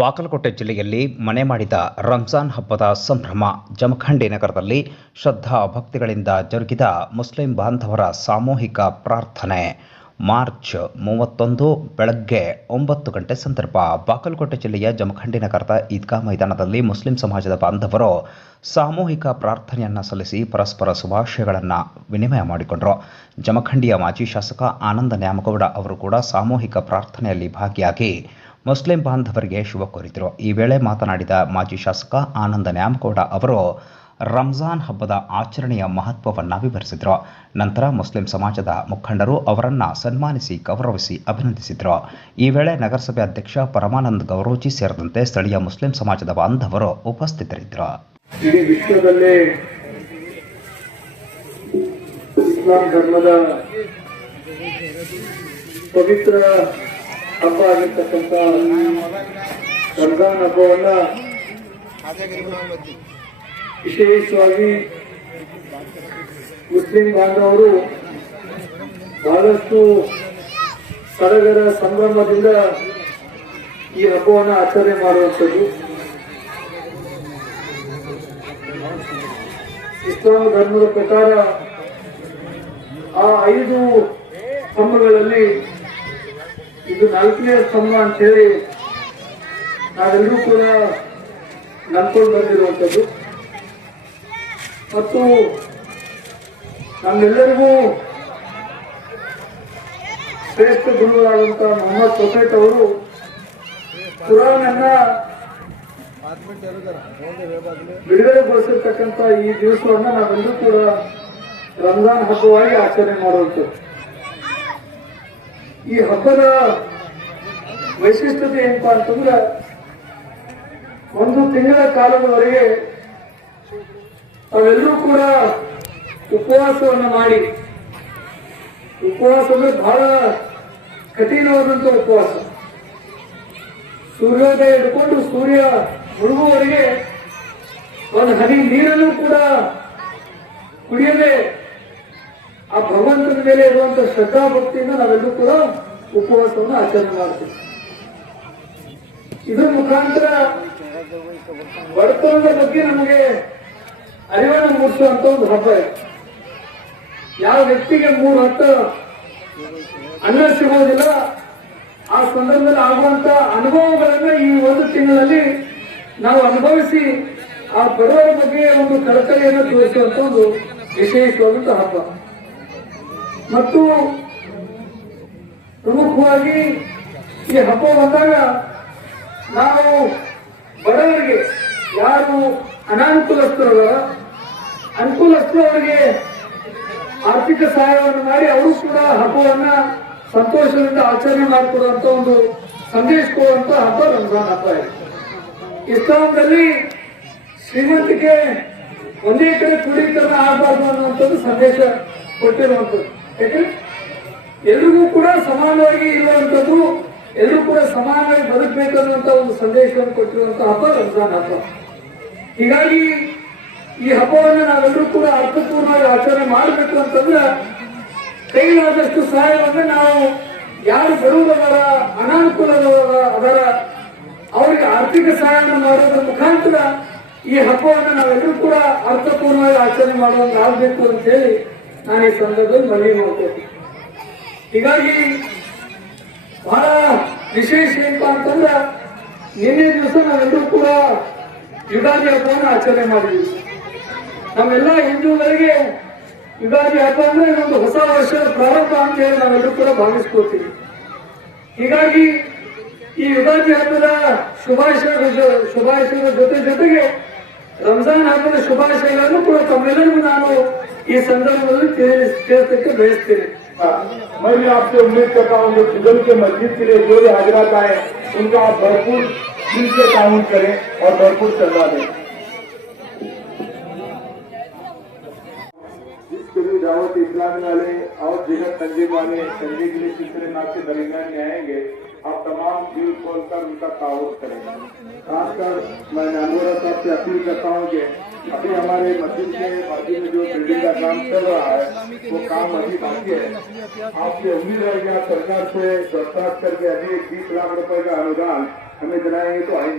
ಬಾಗಲಕೋಟೆ ಜಿಲ್ಲೆಯಲ್ಲಿ ಮನೆ ಮಾಡಿದ ರಂಜಾನ್ ಹಬ್ಬದ ಸಂಭ್ರಮ ಜಮಖಂಡಿ ನಗರದಲ್ಲಿ ಶ್ರದ್ಧಾ ಭಕ್ತಿಗಳಿಂದ ಜರುಗಿದ ಮುಸ್ಲಿಂ ಬಾಂಧವರ ಸಾಮೂಹಿಕ ಪ್ರಾರ್ಥನೆ. ಮಾರ್ಚ್ ಮೂವತ್ತೊಂದು ಬೆಳಗ್ಗೆ ಒಂಬತ್ತು ಗಂಟೆ ಸಂದರ್ಭ ಬಾಗಲಕೋಟೆ ಜಿಲ್ಲೆಯ ಜಮಖಂಡಿ ನಗರದ ಈದ್ಗಾ ಮೈದಾನದಲ್ಲಿ ಮುಸ್ಲಿಂ ಸಮಾಜದ ಬಾಂಧವರು ಸಾಮೂಹಿಕ ಪ್ರಾರ್ಥನೆಯನ್ನು ಸಲ್ಲಿಸಿ ಪರಸ್ಪರ ಶುಭಾಶಯಗಳನ್ನು ವಿನಿಮಯ ಮಾಡಿಕೊಂಡರು. ಜಮಖಂಡಿಯ ಮಾಜಿ ಶಾಸಕ ಆನಂದ ನ್ಯಾಮಗೌಡ ಅವರು ಕೂಡ ಸಾಮೂಹಿಕ ಪ್ರಾರ್ಥನೆಯಲ್ಲಿ ಭಾಗಿಯಾಗಿ ಮುಸ್ಲಿಂ ಬಾಂಧವರಿಗೆ ಶುಭ ಕೋರಿದರು. ಈ ವೇಳೆ ಮಾತನಾಡಿದ ಮಾಜಿ ಶಾಸಕ ಆನಂದ ನ್ಯಾಮಗೌಡ ಅವರು ರಂಜಾನ್ ಹಬ್ಬದ ಆಚರಣೆಯ ಮಹತ್ವವನ್ನು ವಿವರಿಸಿದರು. ನಂತರ ಮುಸ್ಲಿಂ ಸಮಾಜದ ಮುಖಂಡರು ಅವರನ್ನು ಸನ್ಮಾನಿಸಿ, ಗೌರವಿಸಿ ಅಭಿನಂದಿಸಿದರು. ಈ ವೇಳೆ ನಗರಸಭೆ ಅಧ್ಯಕ್ಷ ಪರಮಾನಂದ್ ಗೌರೋಜಿ ಸೇರಿದಂತೆ ಸ್ಥಳೀಯ ಮುಸ್ಲಿಂ ಸಮಾಜದ ಬಾಂಧವರು ಉಪಸ್ಥಿತರಿದ್ದರು. ಇಡೀ ವಿಶ್ವದಲ್ಲೇ ಪವಿತ್ರ ಹಬ್ಬ ಆಗಿರ್ತಕ್ಕಂಥ ರಂಜಾನ್ ಹಬ್ಬವನ್ನ ವಿಶೇಷವಾಗಿ ಮುಸ್ಲಿಂ ಬಾಂಧವರು ಬಹಳಷ್ಟು ಸಡಗರ ಸಂಭ್ರಮದಿಂದ ಈ ಹಬ್ಬವನ್ನು ಆಚರಣೆ ಮಾಡುವಂಥದ್ದು. ಇಸ್ಲಾಂ ಧರ್ಮದ ಪ್ರಕಾರ ಆ ಐದು ಸ್ತಂಭಗಳಲ್ಲಿ ಇದು ನಾಲ್ಕನೇ ಸ್ತಂಭ ಅಂತ ಹೇಳಿ ನಾವೆಲ್ಲರೂ ಕೂಡ ನಂಬ್ಕೊಂಡು ಬಂದಿರುವಂಥದ್ದು. ಮತ್ತು ನಮ್ಮೆಲ್ಲರಿಗೂ ಶ್ರೇಷ್ಠ ಗುರುಗಳಾದಂಥ ಮೊಹಮ್ಮದ್ ಸೊಸೈಟ್ ಅವರು ಕುರಾನ್ ಅನ್ನ ಬಿಡುಗಡೆಗೊಳಿಸಿರ್ತಕ್ಕಂಥ ಈ ದಿವಸವನ್ನ ನಾವೆಲ್ಲರೂ ಕೂಡ ರಂಜಾನ್ ಹಬ್ಬವಾಗಿ ಆಚರಣೆ ಮಾಡುವಂಥದ್ದು. ಈ ಹಬ್ಬದ ವೈಶಿಷ್ಟ್ಯತೆ ಏನಪ್ಪಾ ಅಂತಂದ್ರೆ ಒಂದು ತಿಂಗಳ ಕಾಲದವರೆಗೆ ಅವೆಲ್ಲರೂ ಕೂಡ ಉಪವಾಸವನ್ನು ಮಾಡಿ, ಉಪವಾಸ ಅಂದ್ರೆ ಬಹಳ ಕಠಿಣವಾದಂತ ಉಪವಾಸ. ಸೂರ್ಯೋದಯ ಹಿಡ್ಕೊಂಡು ಸೂರ್ಯ ಮುಳುಗುವವರೆಗೆ ಒಂದು ಹನಿ ನೀರನ್ನು ಕೂಡ ಕುಡಿಯದೆ ಆ ಭಗವಂತನ ಮೇಲೆ ಇರುವಂತ ಶ್ರದ್ಧಾ ಭಕ್ತಿಯಿಂದ ನಾವೆಲ್ಲರೂ ಕೂಡ ಉಪವಾಸವನ್ನು ಆಚರಣೆ ಮಾಡ್ತೀವಿ. ಇದರ ಮುಖಾಂತರ ಬಡತನದ ಬಗ್ಗೆ ನಮಗೆ ಅರಿವನ್ನು ಮೂಡಿಸುವಂತ ಒಂದು ಹಬ್ಬ ಇದೆ. ಯಾವ ವ್ಯಕ್ತಿಗೆ ಮೂರು ಹತ್ತು ಅನ್ನ ಸಿಗೋದಿಲ್ಲ, ಆ ಸಂದರ್ಭದಲ್ಲಿ ಆಗುವಂತ ಅನುಭವಗಳನ್ನ ಈ ಒಂದು ತಿಂಗಳಲ್ಲಿ ನಾವು ಅನುಭವಿಸಿ ಆ ಬಡವರ ಬಗ್ಗೆ ಒಂದು ಕಳಕಳಿಯನ್ನು ತೋರಿಸುವಂತ ಒಂದು ವಿಶೇಷವಾದಂತಹ ಹಬ್ಬ. ಮತ್ತು ಪ್ರಮುಖವಾಗಿ ಈ ಹಬ್ಬ ಬಂದಾಗ ನಾವು ಬಡವರಿಗೆ, ಯಾರು ಅನಾನುಕೂಲಸ್ಥರಲ್ಲ ಅನುಕೂಲಸ್ಥರು ಅವರಿಗೆ ಆರ್ಥಿಕ ಸಹಾಯವನ್ನು ಮಾಡಿ ಅವರು ಕೂಡ ಹಬ್ಬವನ್ನ ಸಂತೋಷದಿಂದ ಆಚರಣೆ ಮಾಡಿಕೊಡುವಂತ ಒಂದು ಸಂದೇಶ ಕೊಡುವಂತ ಹಬ್ಬ ರಂಜಾನ್ ಹಬ್ಬ ಇದೆ. ಇಸ್ಲಾಂದಲ್ಲಿ ಶ್ರೀಮಂತಿಕೆ ಒಂದೇ ಕಡೆ ಕುಡಿತನ ಆಗಬಾರ್ದು ಅನ್ನುವಂಥದ್ದು ಸಂದೇಶ ಕೊಟ್ಟಿರುವಂಥದ್ದು. ಯಾಕಂದ್ರೆ ಎಲ್ರಿಗೂ ಕೂಡ ಸಮಾನವಾಗಿ ಇರುವಂತದ್ದು ಎಲ್ಲರೂ ಕೂಡ ಸಮಾನವಾಗಿ ಬದುಕಬೇಕನ್ನುವಂತ ಒಂದು ಸಂದೇಶವನ್ನು ಕೊಟ್ಟಿರುವಂತ ಹಬ್ಬ ರಂಜಾನ್ ಹಬ್ಬ. ಹೀಗಾಗಿ ಈ ಹಬ್ಬವನ್ನು ನಾವೆಲ್ಲರೂ ಕೂಡ ಅರ್ಥಪೂರ್ಣವಾಗಿ ಆಚರಣೆ ಮಾಡಬೇಕು ಅಂತಂದ್ರೆ ಕೈಲಾದಷ್ಟು ಸಹಾಯವನ್ನು ನಾವು ಯಾರು ಬರುವುದರ ಅನಾನುಕೂಲದವರ, ಅದರ ಅವರಿಗೆ ಆರ್ಥಿಕ ಸಹಾಯವನ್ನು ಮಾಡೋದ್ರ ಮುಖಾಂತರ ಈ ಹಬ್ಬವನ್ನು ನಾವೆಲ್ಲರೂ ಕೂಡ ಅರ್ಥಪೂರ್ಣವಾಗಿ ಆಚರಣೆ ಮಾಡುವಂತಾಗಬೇಕು ಅಂತ ಹೇಳಿ ನಾನು ಈ ಮನವಿ ಮಾಡ್ತೇನೆ ಹೀಗಾಗಿ ಬಹಳ ವಿಶೇಷ ಏನಪ್ಪ ಅಂತಂದ್ರ ನಿನ್ನೆ ದಿವಸ ನಾವೆಲ್ಲರೂ ಕೂಡ ಯುಗಾದಿ ಹಬ್ಬವನ್ನು ಆಚರಣೆ ಮಾಡಿದ್ವಿ. ನಮ್ಮೆಲ್ಲ ಹಿಂದೂಗಳಿಗೆ ಯುಗಾದಿ ಹಬ್ಬ ಅಂದ್ರೆ ಒಂದು ಹೊಸ ವರ್ಷದ ಪ್ರಾರಂಭ ಅಂತ ಹೇಳಿ ನಾವೆಲ್ಲರೂ ಕೂಡ ಭಾವಿಸ್ಕೋತೀವಿ ಹೀಗಾಗಿ ಈ ಯುಗಾದಿ ಹಬ್ಬದ ಶುಭಾಶಯದ ಶುಭಾಶಯಗಳ ಜೊತೆ ಜೊತೆಗೆ ರಂಜಾನ್ ಹಬ್ಬದ ಶುಭಾಶಯಗಳನ್ನು ಕೂಡ ತಮ್ಮೆಲ್ಲರಿಗೂ ನಾನು ಈ ಸಂದರ್ಭದಲ್ಲಿ ತಿಳಿಸ್- ತಿಳಿಸಲಿಕ್ಕೆ ಬಯಸ್ತೇನೆ मैं भी आपसे उम्मीद करता हूँ जो फिजल के मस्जिद के लिए जो भी हाजरात आए उनका आप भरपूर दिल से काउंट करें और भरपूर चंदा दें जिसके भी दावत इस्लामी वाले और जिगत तंजीम वाले संजय के लिए सिलसिले नाथ के दरमियान में आएंगे आप तमाम दिल खोलकर उनका ताउत करें खासकर मैं नानोरा साहब से अपील करता हूँ कि अभी हमारे मस्जिद के मस्जिद में जो बिल्डिंग का काम चल रहा है, वो काम अभी बाकी है। आपसे उम्मीद है कि आप सरकार से दरखास्त करके अभी बीस लाख रुपए का अनुदान हमें दिलाएँगे तो आएँगे।